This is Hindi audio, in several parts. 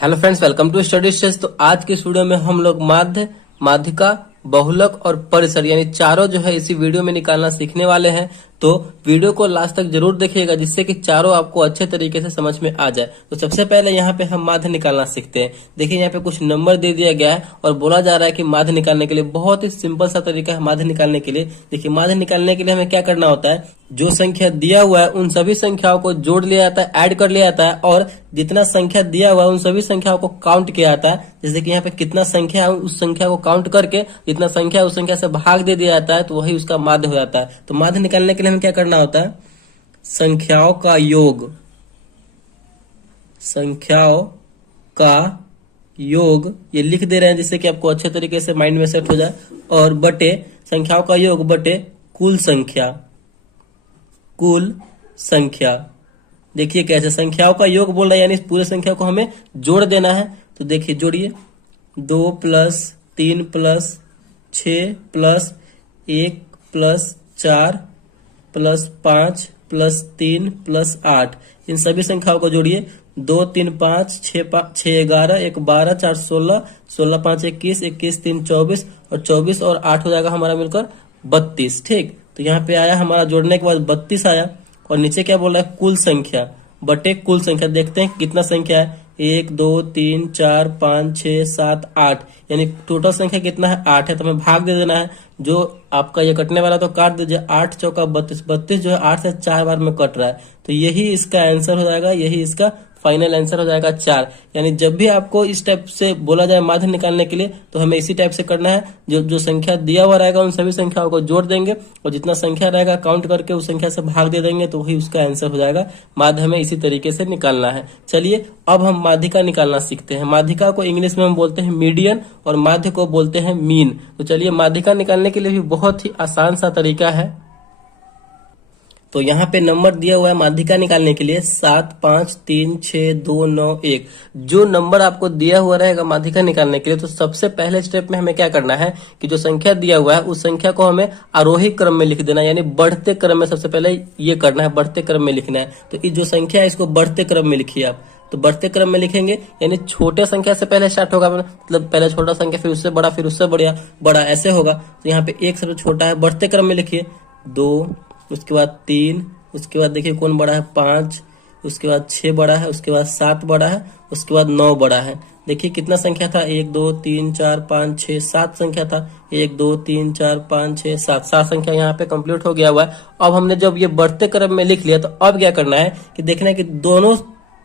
Hello friends, welcome to study stage. तो आज के वीडियो में हम लोग माध्य, माध्यिका, बहुलक और परिसर यानी चारों जो है इसी वीडियो में निकालना सीखने वाले हैं। तो वीडियो को लास्ट तक जरूर देखिएगा जिससे कि चारों आपको अच्छे तरीके से समझ में आ जाए। तो सबसे पहले यहाँ पे हम माध्य निकालना सीखते हैं। देखिए यहाँ पे कुछ नंबर दे दिया गया है और बोला जा रहा है कि माध्य निकालने के लिए बहुत ही सिंपल सा तरीका है माध्य निकालने के लिए। देखिए माध्य निकालने के लिए हमें क्या करना होता है, जो संख्या दिया हुआ है उन सभी संख्याओं को जोड़ लिया जाता है, ऐड कर लिया जाता है और जितना संख्या दिया हुआ है उन सभी संख्याओं को काउंट किया जाता है। जैसे कि यहाँ पे कितना संख्या है उस संख्या को काउंट करके जितना संख्या है उस संख्या से भाग दे दिया जाता है, तो वही उसका माध्य हो जाता है। तो माध्य निकालने के लिए हमें क्या करना होता है, संख्याओं का योग, संख्याओं का योग ये लिख दे रहे हैं जिससे कि आपको अच्छे तरीके से माइंड में सेट हो जाए, और बटे संख्याओं का योग बटे कुल संख्या, कुल संख्या। देखिए कैसे संख्याओं का योग बोल रहा है यानी पूरे संख्या को हमें जोड़ देना है। तो देखिए जोड़िए, 2 + 3 + 6 + 1 + 4 + 5 + 3 + 8, इन सभी संख्याओं को जोड़िए। 2 3 5 6 11 1 12 4 16 16 5 21 21 3 24 और 24 और 8 हो जाएगा हमारा मिलकर 32। ठीक, तो यहाँ पे आया हमारा जोड़ने के बाद 32 आया। और नीचे क्या बोल रहा है, कुल संख्या बटे कुल संख्या। देखते हैं कितना संख्या है, 1 2 3 4 5 6 7 8, यानी टोटल संख्या कितना है, 8 है। तो हमें भाग दे देना है, जो आपका ये कटने वाला तो काट दीजिए। 8 चौका 32, 32 जो है 8 से 4 बार में कट रहा है, तो यही इसका आंसर हो जाएगा, यही इसका फाइनल आंसर हो जाएगा 4। यानी जब भी आपको इस टाइप से बोला जाए माध्य निकालने के लिए तो हमें इसी टाइप से करना है। जो जो संख्या दिया हुआ रहेगा उन सभी संख्याओं को जोड़ देंगे और जितना संख्या रहेगा काउंट करके उस संख्या से भाग दे देंगे, तो वही उसका आंसर हो जाएगा। माध्य हमें इसी तरीके से निकालना है। चलिए अब हम माध्यिका निकालना सीखते हैं। माध्यिका को इंग्लिश में हम बोलते हैं मीडियन और माध्य को बोलते हैं मीन। तो चलिए माध्यिका निकालने के लिए भी बहुत ही आसान सा तरीका है। तो यहाँ पे नंबर दिया हुआ है माध्यिका निकालने के लिए 7 5 3 6 2 9 1। जो नंबर आपको दिया हुआ रहेगा माध्यिका निकालने के लिए, तो सबसे पहले स्टेप में हमें क्या करना है कि जो संख्या दिया हुआ है उस संख्या को हमें आरोही क्रम में लिख देना है, यानी बढ़ते क्रम में सबसे पहले ये करना है, बढ़ते क्रम में लिखना है। तो ये जो संख्या है इसको बढ़ते क्रम में लिखिए आप। तो बढ़ते क्रम में लिखेंगे यानी छोटे संख्या से पहले स्टार्ट होगा, मतलब पहले छोटा संख्या फिर उससे बड़ा फिर उससे बड़ा ऐसे होगा। तो यहाँ पे 1 सबसे छोटा है, बढ़ते क्रम में लिखिए। 2, उसके बाद 3, उसके बाद देखिए कौन बड़ा है 5, उसके बाद 6 बड़ा है, उसके बाद 7 बड़ा है, उसके बाद 9 बड़ा है। देखिए कितना संख्या था, 1 2 3 4 5 6 7 संख्या था। 1 2 3 4 5 6 7 संख्या यहाँ पे कंप्लीट हो गया हुआ है। अब हमने जब ये बढ़ते क्रम में लिख लिया, तो अब क्या करना है कि देखना है कि दोनों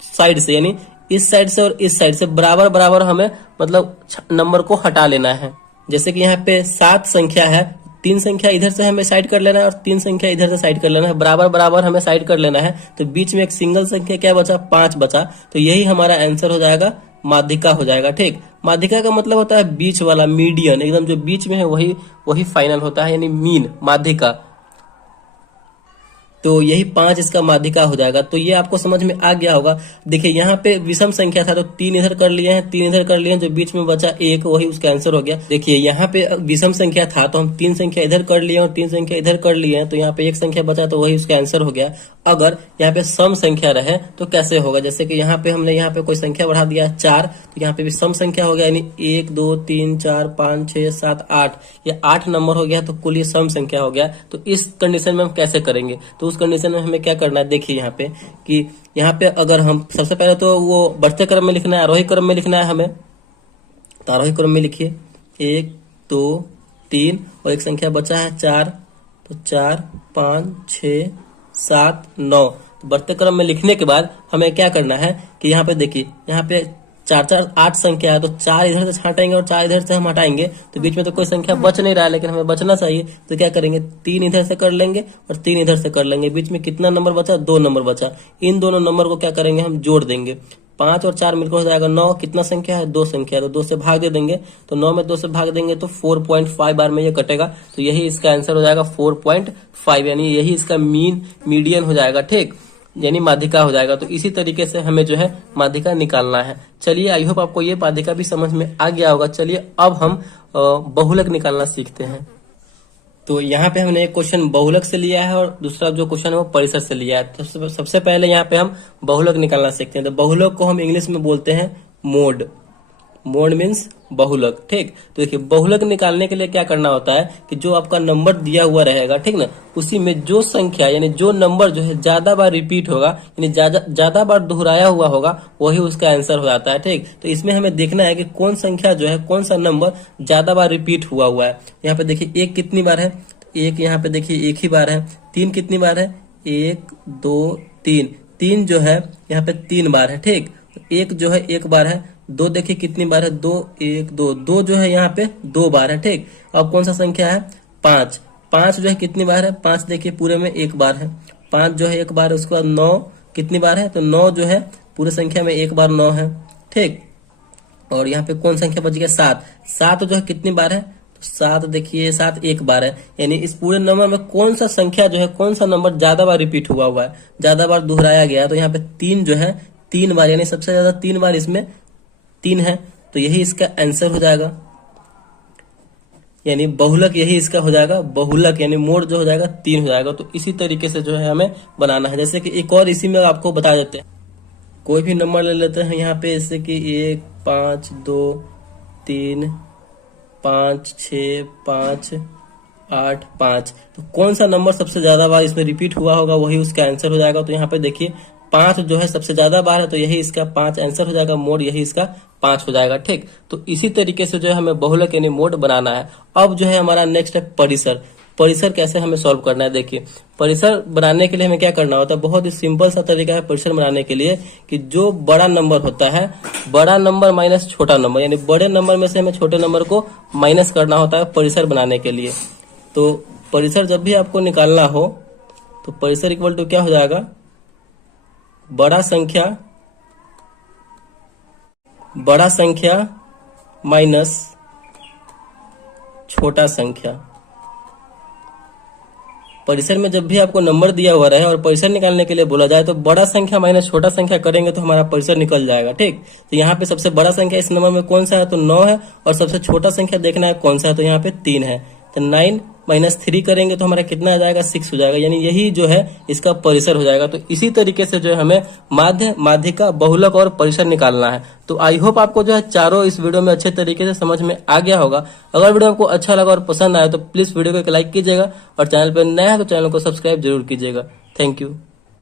साइड से यानी इस साइड से और इस साइड से बराबर बराबर हमें मतलब नंबर को हटा लेना है। जैसे कि यहाँ पे 7 संख्या है, 3 संख्या इधर से हमें साइड कर लेना है और 3 संख्या इधर से साइड कर लेना है, बराबर बराबर हमें साइड कर लेना है। तो बीच में एक सिंगल संख्या क्या बचा, 5 बचा। तो यही हमारा आंसर हो जाएगा, माध्यिका हो जाएगा। ठीक, माध्यिका का मतलब होता है बीच वाला, मीडियन, एकदम जो बीच में है वही फाइनल होता है, यानी मीन माध्यिका। तो यही 5 इसका माध्यिका हो जाएगा। तो ये आपको समझ में आ गया होगा। देखिए यहाँ पे विषम संख्या था तो 3 इधर कर लिए हैं, 3 इधर कर लिए हैं, जो बीच में बचा 1 वही उसका आंसर हो गया। देखिए यहाँ पे विषम संख्या था तो हम 3 संख्या इधर कर लिए और 3 संख्या इधर कर लिए हैं, तो यहाँ पे 1 संख्या बचा तो वही उसका आंसर हो गया। अगर यहाँ पे सम संख्या रहे तो कैसे होगा, जैसे कि यहाँ पे हमने यहाँ पे कोई संख्या बढ़ा दिया 4, तो यहाँ पे भी सम संख्या हो गया, यानी 1 2 3 4 5 6 7 8, ये 8 नंबर हो गया, तो कुल ये सम संख्या हो गया। तो इस कंडीशन में हम कैसे करेंगे, तो उस कंडीशन में हमें क्या करना है, देखिए यहाँ पे कि यहाँ पे अगर हम सबसे पहले तो वो बढ़ते क्रम में लिखना है, आरोही क्रम में लिखना है हमें। तो आरोही क्रम में लिखिए 1 2 3 और एक संख्या बचा है 4, तो 4 5 6 7 9। तो बढ़ते क्रम में लिखने के बाद हमें क्या करना है कि यहाँ पे देखिए यहाँ पे 4 4 8 संख्या है, तो 4 इधर से हटाएंगे और 4 इधर से हम हटाएंगे, तो बीच में तो कोई संख्या बच नहीं रहा है, लेकिन हमें बचना चाहिए। तो क्या करेंगे, 3 इधर से कर लेंगे और 3 इधर से कर लेंगे, बीच में कितना नंबर बचा, 2 नंबर बचा। इन दोनों नंबर को क्या करेंगे, हम जोड़ देंगे। 5 और 4 मिलकर हो जाएगा 9। कितना संख्या है, 2 संख्या है, तो 2 से भाग दे देंगे। तो 9 में 2 से भाग देंगे तो 4.5 बार में ये कटेगा, तो यही इसका आंसर हो जाएगा 4.5, यानी यही इसका मीडियन हो जाएगा। ठीक, यानी माध्यिका हो जाएगा। तो इसी तरीके से हमें जो है माध्यिका निकालना है। चलिए आई होप आपको ये माध्यिका भी समझ में आ गया होगा। चलिए अब हम बहुलक निकालना सीखते हैं। तो यहाँ पे हमने एक क्वेश्चन बहुलक से लिया है और दूसरा जो क्वेश्चन है वो परिसर से लिया है। तो सबसे पहले यहाँ पे हम बहुलक निकालना सीखते हैं। तो बहुलक को हम इंग्लिश में बोलते हैं मोड। मोड मीन्स बहुलक, ठीक। तो देखिए बहुलक निकालने के लिए क्या करना होता है कि जो आपका नंबर दिया हुआ रहेगा, ठीक ना, उसी में जो संख्या यानी जो नंबर जो है ज्यादा बार रिपीट होगा यानी ज्यादा बार दोहराया हुआ होगा वही उसका आंसर हो जाता है, ठीक। तो इसमें हमें देखना है कि कौन संख्या जो है, कौन सा नंबर ज्यादा बार रिपीट हुआ है। यहाँ पे देखिए एक कितनी बार है, एक यहाँ पे देखिए एक ही बार है। तीन कितनी बार है, एक दो तीन, तीन जो है यहाँ पे 3 बार है, ठीक। एक जो है 1 बार है। दो देखिए कितनी बार है, दो, एक दो, दो जो है यहाँ पे 2 बार है, ठीक। अब कौन सा संख्या है, 5। 5 जो है कितनी बार है, 5 देखिए पूरे में 1 बार है। 5 जो है 1 बार है। उसके बाद 9 कितनी बार है, तो 9 जो है पूरे संख्या में 1 बार 9 है, ठीक। और यहाँ पे कौन संख्या बच गया, 7। 7 जो है कितनी बार है, तो 7 देखिए 7 1 बार है। यानी इस पूरे नंबर में कौन सा संख्या जो है, कौन सा नंबर ज्यादा बार रिपीट हुआ है, ज्यादा बार दोहराया गया है, तो यहाँ पे 3 जो है 3 बार, यानी सबसे ज्यादा 3 बार इसमें 3 है। तो यही इसका आंसर हो जाएगा, यानी बहुलक यही इसका हो जाएगा। बहुलक यानी मोड जो हो जाएगा 3 हो जाएगा। तो इसी तरीके से जो है हमें बनाना है। जैसे कि एक और इसी में आपको बता देते हैं, कोई भी नंबर ले लेते हैं यहाँ पे, जैसे कि 1 5 2 3 5 6 5 8 5। तो कौन सा नंबर सबसे ज्यादा बार इसमें रिपीट हुआ होगा वही उसका आंसर हो जाएगा। तो यहाँ पे देखिए 5 जो है सबसे ज्यादा बार है, तो यही इसका 5 आंसर हो जाएगा। मोड यही इसका 5 हो जाएगा, ठीक। तो इसी तरीके से जो है हमें बहुलक यानी मोड बनाना है। अब जो है हमारा नेक्स्ट है परिसर। परिसर कैसे हमें सॉल्व करना है, देखिए परिसर बनाने के लिए हमें क्या करना होता है, बहुत ही सिंपल सा तरीका है परिसर बनाने के लिए, कि जो बड़ा नंबर होता है, बड़ा नंबर माइनस छोटा नंबर, यानी बड़े नंबर में से हमें छोटे नंबर को माइनस करना होता है परिसर बनाने के लिए। तो परिसर जब भी आपको निकालना हो तो परिसर इक्वल टू क्या हो जाएगा, बड़ा संख्या माइनस छोटा संख्या। परिसर में जब भी आपको नंबर दिया हुआ रहे और परिसर निकालने के लिए बोला जाए तो बड़ा संख्या माइनस छोटा संख्या करेंगे तो हमारा परिसर निकल जाएगा, ठीक। तो यहाँ पे सबसे बड़ा संख्या इस नंबर में कौन सा है, तो 9 है। और सबसे छोटा संख्या देखना है कौन सा है, तो यहाँ पे 3 है। तो 9 माइनस 3 करेंगे तो हमारा कितना आ जाएगा, 6 हो जाएगा। यानी यही जो है इसका परिसर हो जाएगा। तो इसी तरीके से जो है हमें माध्य, माध्यिका, बहुलक और परिसर निकालना है। तो आई होप आपको जो है चारों इस वीडियो में अच्छे तरीके से समझ में आ गया होगा। अगर वीडियो आपको अच्छा लगा और पसंद आया तो प्लीज वीडियो को एक लाइक कीजिएगा और चैनल पर नया है तो चैनल को सब्सक्राइब जरूर कीजिएगा। Thank you.